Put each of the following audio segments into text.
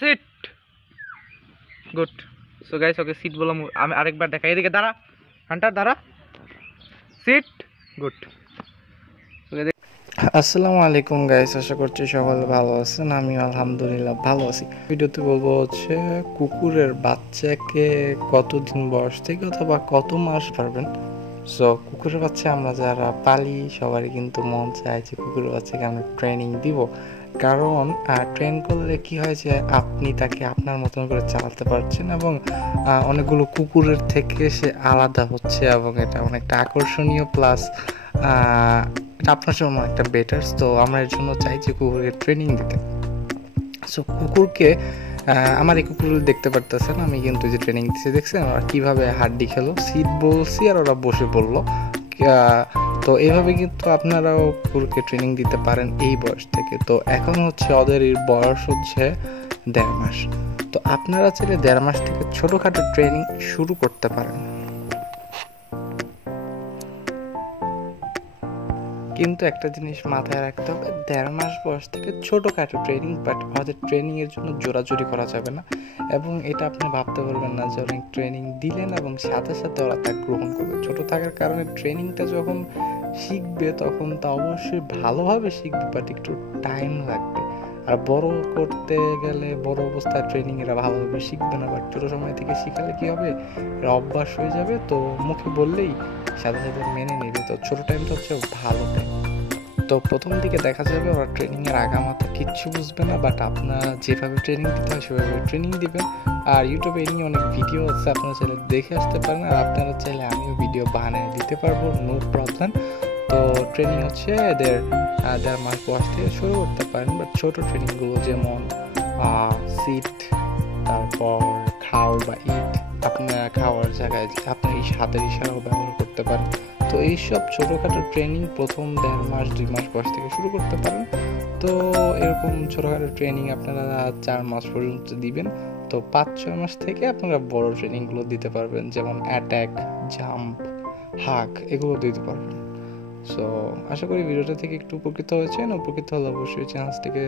Seat good. So guys okay seat বললাম, আমি আরেকবার দেখাই, এদিকে দাঁড়া হান্টার দাঁড়া, সিট গুড। আসসালামু আলাইকুম গাইস, আশা করছি সকলে ভালো আছেন। আমি আলহামদুলিল্লাহ ভালো আছি। ভিডিওতে বলবো হচ্ছে কুকুরের বাচ্চাকে কতদিন বয়স থেকে অথবা কত মাস পারবেন। সো কুকুরের বাচ্চা আমরা যারা পালি সবারই কিন্তু মন চায় যে কুকুরের বাচ্চাকে আমরা ট্রেনিং দিব, কারণ ট্রেন করলে কি হয় যে আপনি তাকে আপনার মতন করে চালাতে পারছেন এবং অনেকগুলো কুকুরের থেকে সে আলাদা হচ্ছে এবং এটা অনেকটা আকর্ষণীয়, প্লাস এটা আপনার জন্য একটা বেটার। তো আমরা এর জন্য চাই যে কুকুরকে ট্রেনিং দিতে। সো কুকুরকে আমার এই কুকুরগুলো দেখতে পারতেছেন, আমি কিন্তু যে ট্রেনিং দিচ্ছি দেখছেন ওরা কীভাবে হাড্ডি খেলো, সিট বলছি আর ওরা বসে পড়লো। তো এইভাবে কিন্তু আপনারাও কুকুরকে ট্রেনিং দিতে পারেন এই বয়স থেকে। তো এখন হচ্ছে ওদের এর বয়স হচ্ছে 1.5 মাস। তো আপনারা চাইলে 1.5 মাস থেকে ছোটোখাটো ট্রেনিং শুরু করতে পারেন, কিন্তু একটা জিনিস মাথায় রাখতে হবে, 1.5 মাস বয়স থেকে ছোটোখাটো ট্রেনিং, বাট আমাদের ট্রেনিংয়ের জন্য জোরাজুরি করা যাবে না। এবং এটা আপনি ভাবতে পারবেন না যে অনেক ট্রেনিং দিলেন এবং সাথে সাথে ওরা তা গ্রহণ করবে। ছোটো থাকার কারণে ট্রেনিংটা যখন শিখবে তখন তা অবশ্যই ভালোভাবে শিখবে, বাট একটু টাইম লাগবে। আর বড় করতে গেলে বড় অবস্থায় ট্রেনিং এরা ভালোভাবে শিখবে না, বাট ছোটো সময় থেকে শিখালে কী হবে, এরা অভ্যাস হয়ে যাবে। তো মুখে বললেই সাথে সাথে মেনে নেবে। তো ছোটো টাইমটা হচ্ছে ভালো টাইম। তো প্রথম দিকে দেখা যাবে ওরা ট্রেনিংয়ের আগামাথা কিচ্ছু বুঝবে না, বাট আপনারা যেভাবে ট্রেনিং দিতে হয় সেভাবে ট্রেনিং দিবেন। আর ইউটিউবে এই নিয়ে অনেক ভিডিও আছে, আপনারা চাইলে দেখে আসতে পারেন। আর আপনারা চাইলে আমিও ভিডিও বানিয়ে দিতে পারবো, নো প্রবলেম। তো ট্রেনিং হচ্ছে এদের 1.5 মাস বয়স থেকে শুরু করতে পারেন। বাট ছোটো ট্রেনিংগুলো যেমন সিট, তারপর খাও বা ইট, আপনারা খাওয়ার জায়গায় আপনি এই হাতের ইশারাও ব্যবহার করতে পারেন। তো এইসব ছোটোখাটো ট্রেনিং প্রথম 1.5 মাস 2 মাস বয়স থেকে শুরু করতে পারেন। তো এরকম ছোটোখাটো ট্রেনিং আপনারা 4 মাস পর্যন্ত দিবেন। তো 5-6 মাস থেকে আপনারা বড় ট্রেনিংগুলো দিতে পারবেন, যেমন অ্যাট্যাক, জাম্প, হাগ, এগুলো দিতে পারবেন। সো আশা করি ভিডিওটা থেকে একটু উপকৃত হয়েছেন। উপকৃত হলে অবশ্যই চ্যানেলটিকে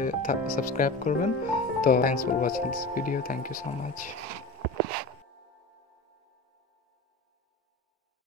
সাবস্ক্রাইব করবেন। তো thanks for watching this video, thank you so much.